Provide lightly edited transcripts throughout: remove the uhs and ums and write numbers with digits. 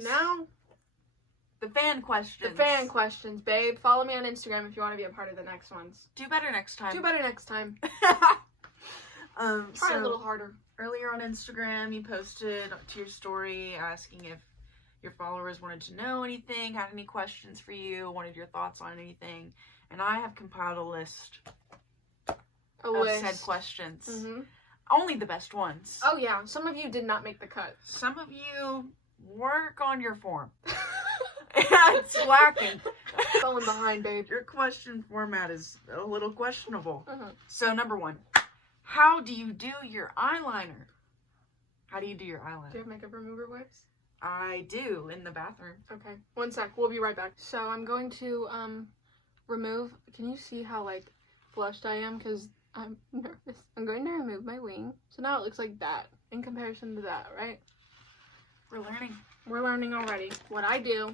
And now, the fan questions. The fan questions, babe. Follow me on Instagram if you want to be a part of the next ones. Do better next time. Do better next time. Try a little harder. Earlier on Instagram, you posted to your story asking if your followers wanted to know anything, had any questions for you, wanted your thoughts on anything. And I have compiled a list of said questions. Mm-hmm. Only the best ones. Oh yeah, some of you did not make the cut. Some of you work on your form. It's lacking. Falling behind, babe. Your question format is a little questionable. Mm-hmm. So number 1, how do you do your eyeliner? How do you do your eyeliner? Do you have makeup remover wipes? I do, in the bathroom. Okay, 1 sec. We'll be right back. So I'm going to remove. Can you see how like flushed I am? Because I'm nervous. I'm going to remove my wing. So now it looks like that in comparison to that, right? We're learning. We're learning already. What I do,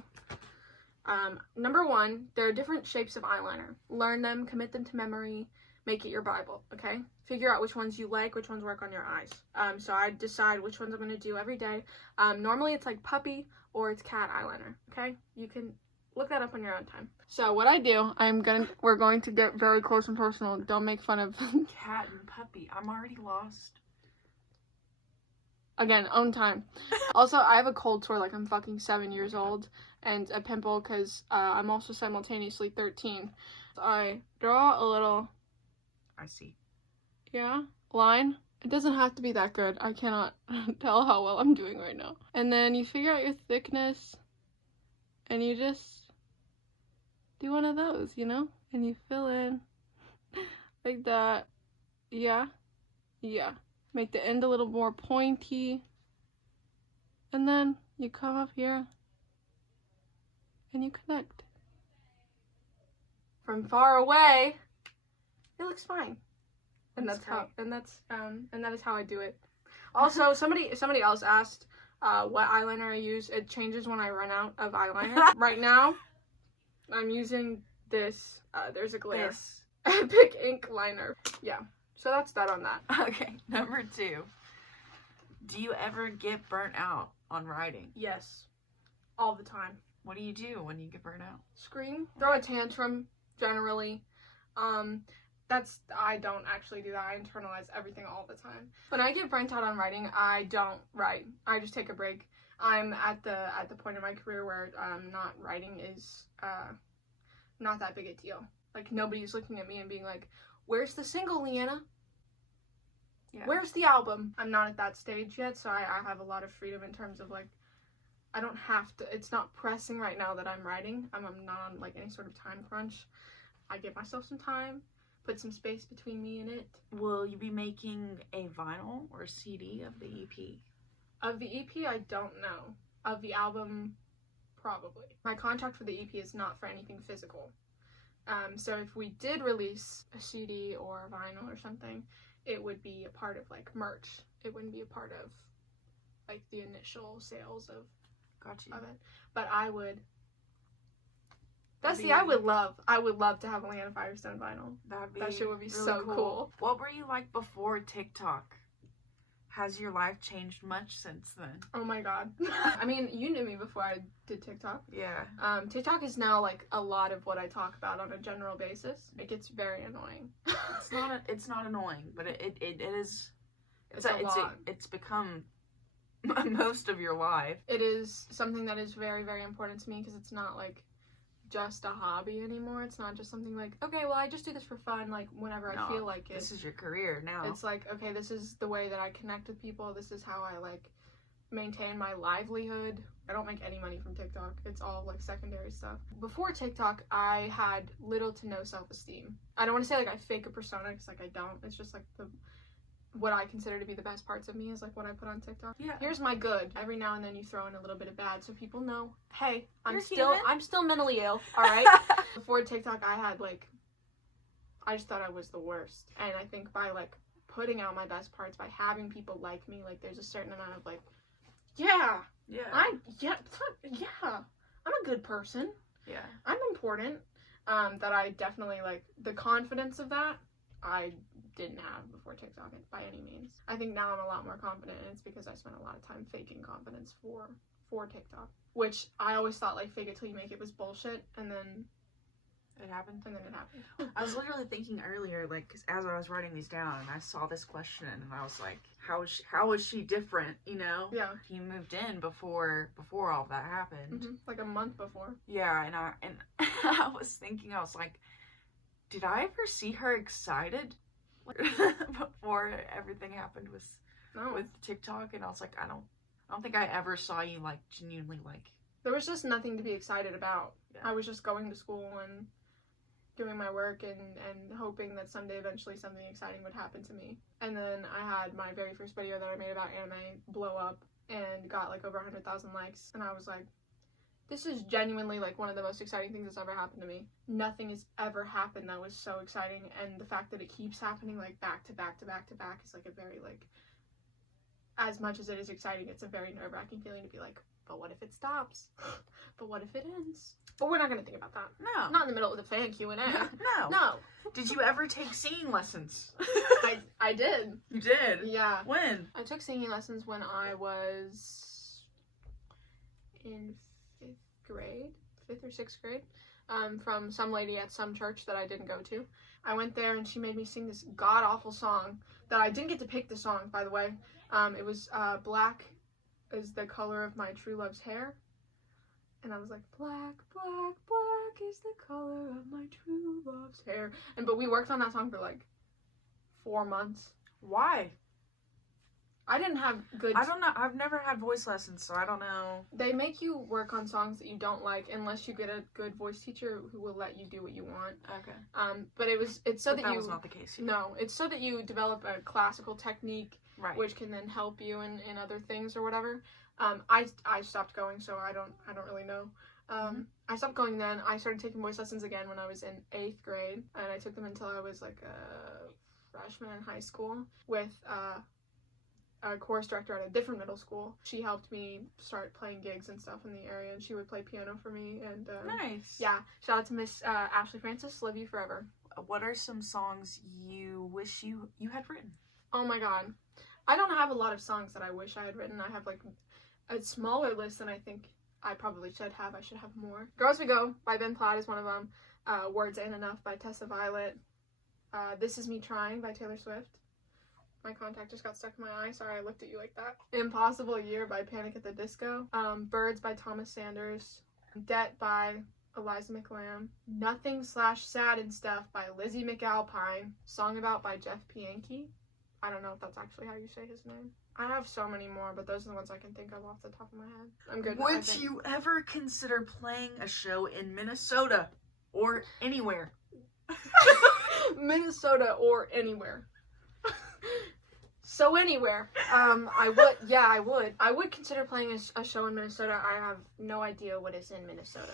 number 1, there are different shapes of eyeliner. Learn them, commit them to memory, make it your Bible, okay? Figure out which ones you like, which ones work on your eyes. So I decide which ones I'm going to do every day. Normally it's like puppy or it's cat eyeliner, okay? You can look that up on your own time. So what I do, we're going to get very close and personal. Don't make fun of cat and puppy. I'm already lost. Again, own time. Also, I have a cold sore like I'm fucking 7 years old, and a pimple because I'm also simultaneously 13. So I draw a little. I see. Yeah, line. It doesn't have to be that good. I cannot tell how well I'm doing right now. And then you figure out your thickness, and you just do one of those, you know? And you fill in like that. Yeah. Yeah. Make the end a little more pointy. And then you come up here and you connect. From far away, it looks fine. And that is how I do it. Also, somebody else asked what eyeliner I use. It changes when I run out of eyeliner. Right now, I'm using this. There's a glare. This. Epic ink liner. Yeah. So that's that on that. Okay, number 2. Do you ever get burnt out on writing? Yes. All the time. What do you do when you get burnt out? Scream. Throw a tantrum, generally. I don't actually do that. I internalize everything all the time. When I get burnt out on writing, I don't write. I just take a break. I'm at the point in my career where not writing is not that big a deal. Like, nobody's looking at me and being like, where's the single, Leanna? Yeah. Where's the album? I'm not at that stage yet, so I have a lot of freedom in terms of, like, I don't have to, it's not pressing right now that I'm writing. I'm not on, like, any sort of time crunch. I give myself some time, put some space between me and it. Will you be making a vinyl or CD of the EP? Of the EP, I don't know. Of the album, probably. My contract for the EP is not for anything physical. So if we did release a CD or a vinyl or something, it would be a part of, like, merch. It wouldn't be a part of, like, the initial sales of it. But I would... I would love to have a Leanna Firestone vinyl. That shit would be really so cool. What were you like before TikTok? Has your life changed much since then? Oh my god. I mean, you knew me before I did TikTok. Yeah. TikTok is now, like, a lot of what I talk about on a general basis. It gets very annoying. It's not annoying, but it is. It's become most of your life. It is something that is very, very important to me because it's not, like, just a hobby anymore. It's not just something like, okay, well, I just do this for fun, like, whenever I feel like it. This is your career now. It's like, okay, this is the way that I connect with people. This is how I, like, maintain my livelihood. I don't make any money from TikTok. It's all, like, secondary stuff. Before TikTok, I had little to no self-esteem. I don't want to say, like, I fake a persona, because, like, I don't. It's just, like, what I consider to be the best parts of me is, like, what I put on TikTok. Yeah. Here's my good. Every now and then you throw in a little bit of bad so people know, hey, I'm still mentally ill, all right? Before TikTok, I had, like, I just thought I was the worst. And I think by, like, putting out my best parts, by having people like me, like, there's a certain amount of, like, I'm a good person. Yeah. I'm important. That I definitely, like, the confidence of that, I didn't have before TikTok by any means. I think now I'm a lot more confident, and it's because I spent a lot of time faking confidence for TikTok. which I always thought like fake it till you make it was bullshit, and then It happened? and then it happened. I was literally thinking earlier, like, 'cause as I was writing these down, and I saw this question, and I was like, how is she different, you know? Yeah. You moved in before all that happened. Like a month before. Yeah, and I was thinking, I was like, did I ever see her excited before everything happened with TikTok? And I was like, I don't think I ever saw you like genuinely like. There was just nothing to be excited about. Yeah. I was just going to school and doing my work and hoping that someday eventually something exciting would happen to me. And then I had my very first video that I made about anime blow up and got like over 100,000 likes, and I was like, this is genuinely like one of the most exciting things that's ever happened to me. Nothing has ever happened that was so exciting, and the fact that it keeps happening like back to back to back to back is like a very like, as much as it is exciting, it's a very nerve-wracking feeling to be like, but what if it stops? But what if it ends? But we're not gonna think about that. No. Not in the middle of the fan Q&A. No. No. Did you ever take singing lessons? I did. You did? Yeah. When? I took singing lessons when I was in 5th or 6th grade, from some lady at some church that I didn't go to. I went there and she made me sing this god-awful song that I didn't get to pick the song, by the way. It was Black is the color of my true love's hair. And I was like, black, black, black is the color of my true love's hair. But we worked on that song for like 4 months. Why? I didn't have good... I don't know. I've never had voice lessons, so I don't know. They make you work on songs that you don't like unless you get a good voice teacher who will let you do what you want. Okay. But it's so that that was not the case here. No, it's so that you develop a classical technique, right, which can then help you in other things or whatever. I stopped going, so I don't really know. I stopped going then. I started taking voice lessons again when I was in 8th grade, and I took them until I was like a freshman in high school with a chorus director at a different middle school. She helped me start playing gigs and stuff in the area, and she would play piano for me. And nice. Yeah, shout out to Miss Ashley Francis. Love you forever. What are some songs you wish you had written? Oh my god, I don't have a lot of songs that I wish I had written. I have like a smaller list than I think I probably should have. I should have more. Girls We Go by Ben Platt is one of them. Words Ain't Enough by Tessa Violet. This Is Me Trying by Taylor Swift. My contact just got stuck in my eye. Sorry, I looked at you like that. Impossible Year by Panic at the Disco. Birds by Thomas Sanders. Debt by Eliza McLamb. Nothing / Sad and Stuff by Lizzie McAlpine. Song About by Jeff Pianki. I don't know if that's actually how you say his name. I have so many more, but those are the ones I can think of off the top of my head. I'm good. Would you ever consider playing a show in Minnesota or anywhere? Minnesota or anywhere. So anywhere. I would. Yeah, I would. I would consider playing a show in Minnesota. I have no idea what is in Minnesota.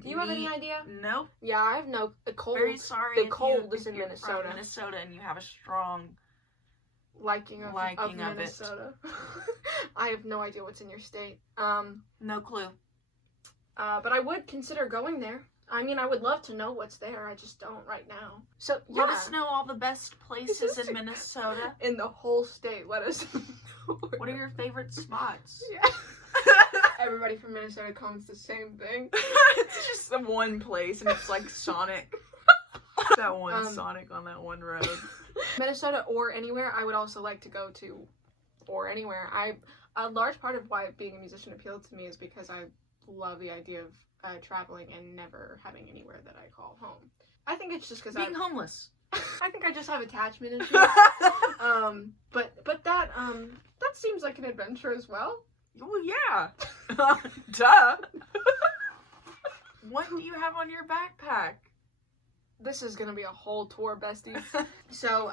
Do you have any idea? Nope. Yeah, I have no. The cold. Very sorry. The cold is in Minnesota. From Minnesota, and you have a strong liking of Minnesota. I have no idea what's in your state. No clue. But I would consider going there. I mean, I would love to know what's there. I just don't right now. So yeah. Let us know all the best places in Minnesota. In the whole state, let us know. What are your favorite spots? Yeah. Everybody from Minnesota comments the same thing. It's just the one place, and it's like Sonic. That one Sonic on that one road. Minnesota or anywhere. I would also like to go to or anywhere. A large part of why being a musician appealed to me is because I love the idea of traveling and never having anywhere that I call home. I think it's just because being homeless. I think I just have attachment issues. But that seems like an adventure as well. Well, yeah. Duh. What do you have on your backpack? This is gonna be a whole tour, besties. So,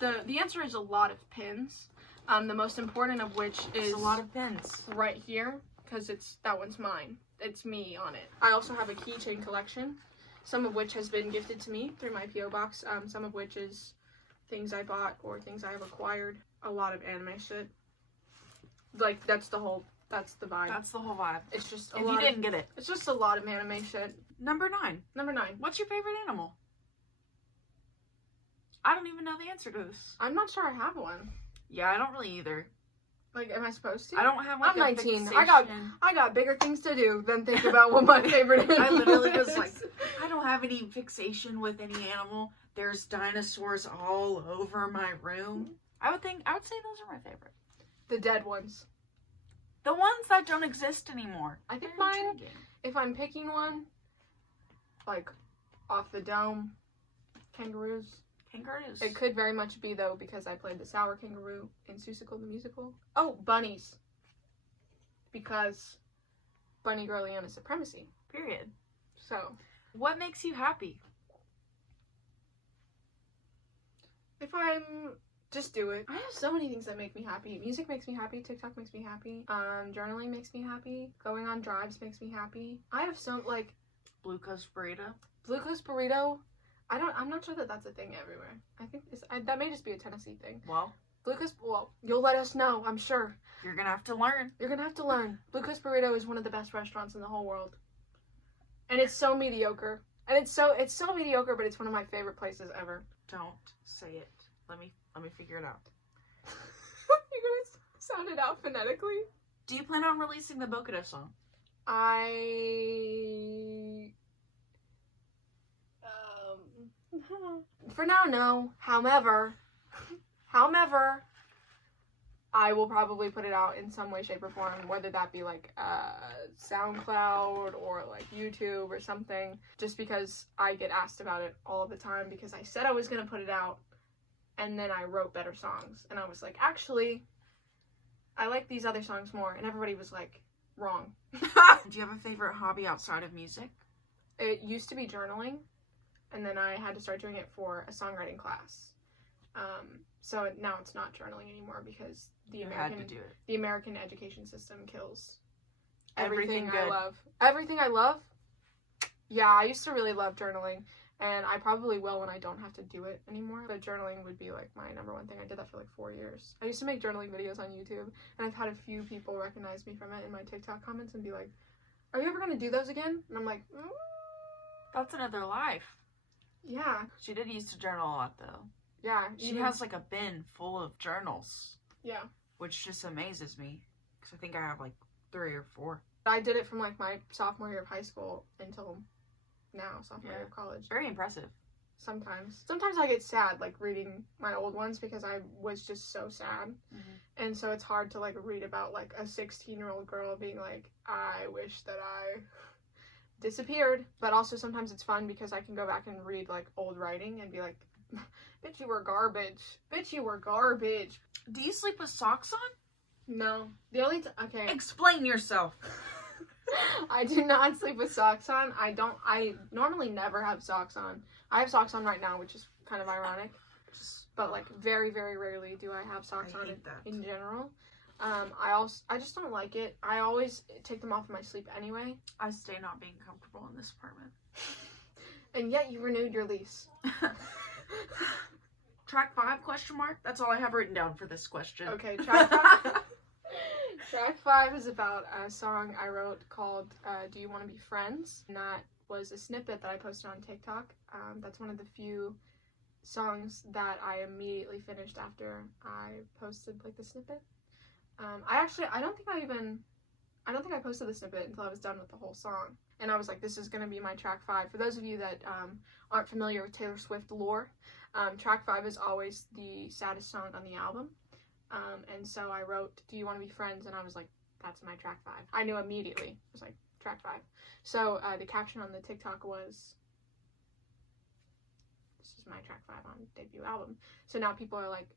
the answer is a lot of pins. The most important of which is a lot of pins right here, because that one's mine. It's me on it. I also have a keychain collection, some of which has been gifted to me through my P.O. box. Some of which is things I bought or things I have acquired. A lot of anime shit. Like that's the vibe. That's the whole vibe. It's just if you didn't get it. It's just a lot of anime shit. Number 9. What's your favorite animal? I don't even know the answer to this. I'm not sure I have one. Yeah, I don't really either. Like, am I supposed to? I don't have like I'm a 19. fixation. I got bigger things to do than think about what my favorite animal I literally is. was like, I don't have any fixation with any animal. There's dinosaurs all over my room. I would say those are my favorite. The dead ones. The ones that don't exist anymore. I think They're mine, intriguing. if I'm picking one, like, off the dome, kangaroos. Kangaroos. It could very much be, though, because I played the sour kangaroo in Seussical the Musical. Oh, bunnies. Because bunny girl Leanna supremacy. Period. So, What makes you happy? if I'm... Just do it. I have so many things that make me happy. Music makes me happy. TikTok makes me happy. Journaling makes me happy. Going on drives makes me happy. I have so, like... Blue Coast burrito. Blue Coast burrito. I'm not sure that that's a thing everywhere. I think that may just be a Tennessee thing. Well, Blue Coast, well, you'll let us know, I'm sure. you're gonna have to learn. You're gonna have to learn. Blue Coast burrito is one of the best restaurants in the whole world. And it's so mediocre. And it's so mediocre, but it's one of my favorite places ever. Don't say it. Let me figure it out. You're gonna sound it out phonetically? Do you plan on releasing the Bokeh song? For now, no. However, I will probably put it out in some way, shape, or form, whether that be like SoundCloud or like YouTube or something, just because I get asked about it all the time because I said I was going to put it out and then I wrote better songs. And I was like, actually, I like these other songs more. And everybody was like, wrong. Do you have a favorite hobby outside of music? It used to be journaling, and then I had to start doing it for a songwriting class. So now it's not journaling anymore because the American education system kills everything I love. Everything I love? Yeah, I used to really love journaling, and I probably will when I don't have to do it anymore. But journaling would be like my number one thing. I did that for like 4 years. I used to make journaling videos on YouTube, and I've had a few people recognize me from it in my TikTok comments and be like, "Are you ever going to do those again?" And I'm like, That's another life. yeah. She did used to journal a lot, though. Yeah. She has like a bin full of journals. Yeah. Which just amazes me. Because I think I have like 3 or 4. I did it from like my sophomore year of high school until now, sophomore year of college. Very impressive. Sometimes I get sad like reading my old ones because I was just so sad. Mm-hmm. And so it's hard to like read about like a 16-year-old girl being like, I wish that I disappeared. But also sometimes it's fun because I can go back and read like old writing and be like, bitch, you were garbage. Bitch, you were garbage. Do you sleep with socks on? No. The only okay. Explain yourself. I do not sleep with socks on. I normally never have socks on. I have socks on right now, which is kind of ironic. But like very, very rarely do I have socks on in general. I just don't like it. I always take them off in my sleep anyway. I stay not being comfortable in this apartment. And yet you renewed your lease. Track 5 question mark? That's all I have written down for this question. Okay, track 5. Track 5 is about a song I wrote called Do You Want to Be Friends? And that was a snippet that I posted on TikTok. That's one of the few songs that I immediately finished after I posted like the snippet. I don't think I posted the snippet until I was done with the whole song. And I was like, this is going to be my track 5. For those of you that aren't familiar with Taylor Swift lore, track 5 is always the saddest song on the album. And so I wrote, Do You Want to Be Friends? And I was like, that's my track 5. I knew immediately. It was like, track 5. So the caption on the TikTok was, this is my track 5 on debut album. So now people are like,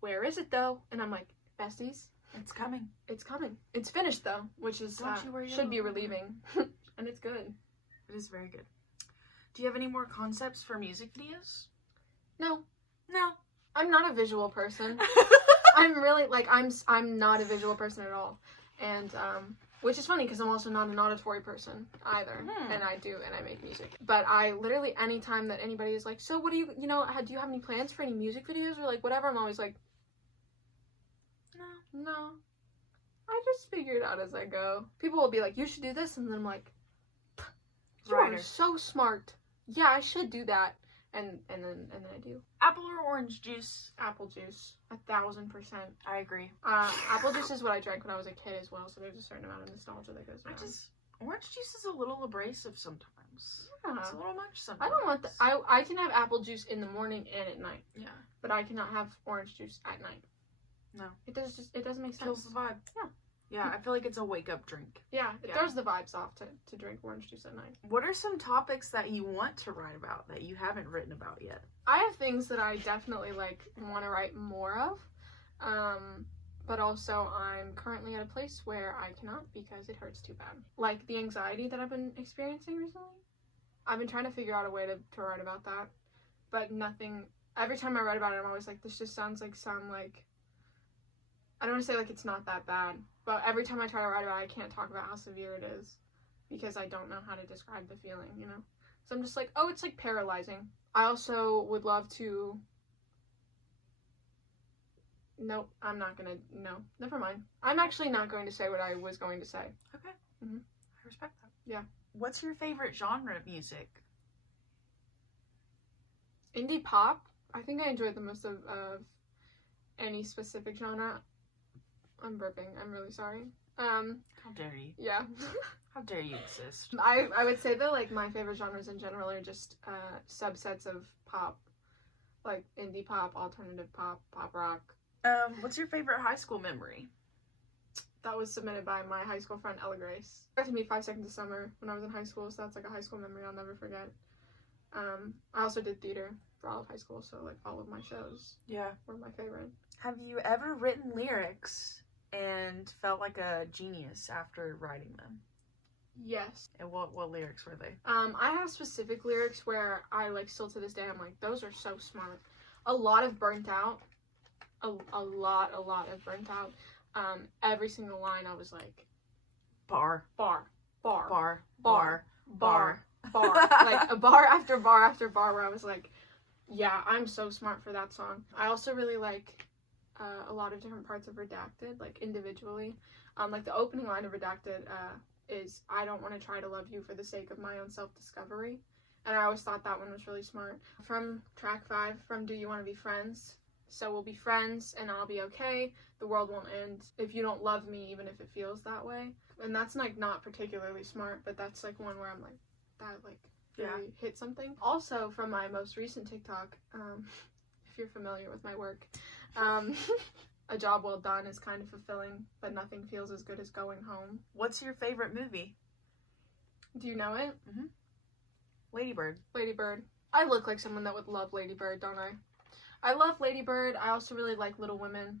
where is it though? And I'm like, besties, it's coming. It's coming. It's finished though, which is should be relieving. And it's good. It is very good. Do you have any more concepts for music videos? No. No. I'm not a visual person. I'm really like I'm not a visual person at all. And which is funny because I'm also not an auditory person either. And I make music. But I literally, anytime that anybody is like, so what do you do you have any plans for any music videos or like whatever, I'm always like, no. I just figure it out as I go. People will be like, you should do this, and then I'm like, you are so smart. Yeah, I should do that. and then I do. Apple or orange juice? Apple juice, 1000%. I agree. Apple juice is what I drank when I was a kid as well, so there's a certain amount of nostalgia that goes around. Orange juice is a little abrasive sometimes. Yeah. It's a little much sometimes. I don't want I can have apple juice in the morning and at night. Yeah. But I cannot have orange juice at night. No. It doesn't make sense. Kills the vibe. Yeah. Yeah, I feel like it's a wake-up drink. Yeah, it throws the vibes off to drink orange juice at night. What are some topics that you want to write about that you haven't written about yet? I have things that I definitely want to write more of. But also I'm currently at a place where I cannot because it hurts too bad. Like the anxiety that I've been experiencing recently. I've been trying to figure out a way to write about that. But nothing, every time I write about it, I'm always like, this just sounds like I don't want to say it's not that bad. But every time I try to write about it, I can't talk about how severe it is. Because I don't know how to describe the feeling, you know? So I'm just like, oh, it's paralyzing. I also would love to... Nope, I'm not gonna... No, never mind. I'm actually not going to say what I was going to say. Okay. Mm-hmm. I respect that. Yeah. What's your favorite genre of music? Indie pop. I think I enjoyed the most of any specific genre. I'm burping. I'm really sorry. How dare you? Yeah. How dare you exist? I would say that my favorite genres in general are just subsets of pop. Like indie pop, alternative pop, pop rock. What's your favorite high school memory? That was submitted by my high school friend Ella Grace. I got to meet 5 Seconds of Summer when I was in high school, so that's a high school memory I'll never forget. I also did theater for all of high school, so all of my shows were my favorite. Have you ever written lyrics and felt like a genius after writing them? Yes. And what lyrics were they? I have specific lyrics where I still to this day I'm like, those are so smart. A lot of Burnt Out. A lot of Burnt Out. Every single line I was like, bar. Like a bar after bar after bar where I was like, yeah, I'm so smart for that song. I also really like a lot of different parts of Redacted, individually. The opening line of Redacted is, I don't want to try to love you for the sake of my own self-discovery. And I always thought that one was really smart. From track 5, from Do You Want to Be Friends? So we'll be friends and I'll be okay. The world won't end if you don't love me, even if it feels that way. And that's not particularly smart, but that's one where I'm that really hit something. Also from my most recent TikTok, if you're familiar with my work, a job well done is kind of fulfilling, but nothing feels as good as going home. What's your favorite movie? Do you know it? Mm-hmm. Lady Bird. Lady Bird. I look like someone that would love Lady Bird, don't I? I love Lady Bird. I also really like Little Women.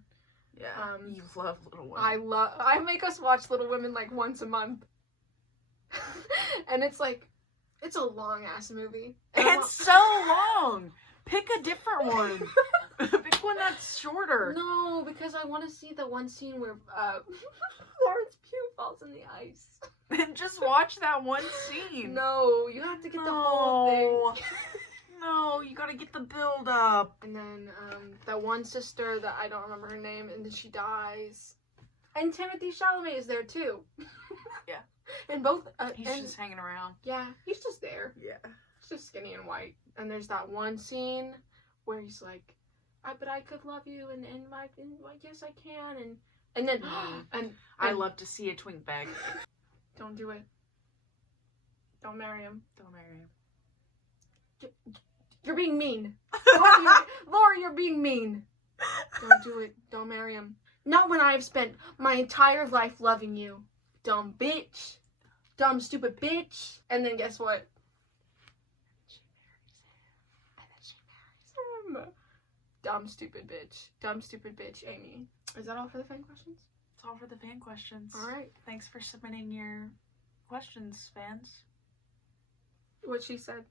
Yeah, you love Little Women. I make us watch Little Women once a month. And it's a long ass movie. It's so long. Pick a different one. Pick one that's shorter. No, because I want to see the one scene where Florence Pugh falls in the ice. Then just watch that one scene. No, you have to get the whole thing. No, you gotta get the build up. And then that one sister that I don't remember her name, and then she dies. And Timothée Chalamet is there too. Yeah. And both he's just hanging around. Yeah, he's just there. Yeah. He's just skinny and white. And there's that one scene where he's like, but I could love you, and yes I can, and then and I love to see a twink bag. Don't do it. Don't marry him. Don't marry him. You're being mean. Laura, you're being mean. Don't do it. Don't marry him. Not when I have spent my entire life loving you. Dumb bitch. Dumb, stupid bitch. And then guess what? And then she marries him. Dumb, stupid bitch. Dumb, stupid bitch, Amy. Is that all for the fan questions? It's all for the fan questions. All right. Thanks for submitting your questions, fans. What she said.